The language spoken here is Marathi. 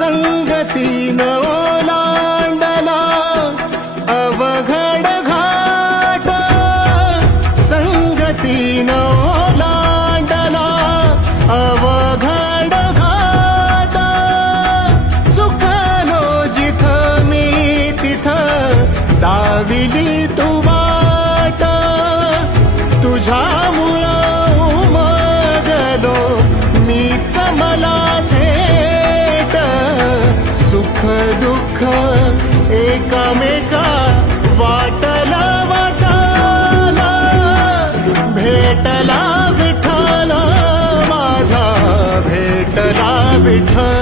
संगतीन ओलांडला अवघड घाट, संगतीन ओलांडला अवघड घाट. चुकलो जिथं मी तिथं दाविली तू वाट, तुझ्यामुळं उमगलो मीच मला थेट. सुख दुःख एकामेका वाटला वाटाला, भेटला विठ्ठल माझा, भेटला विठ्ठल.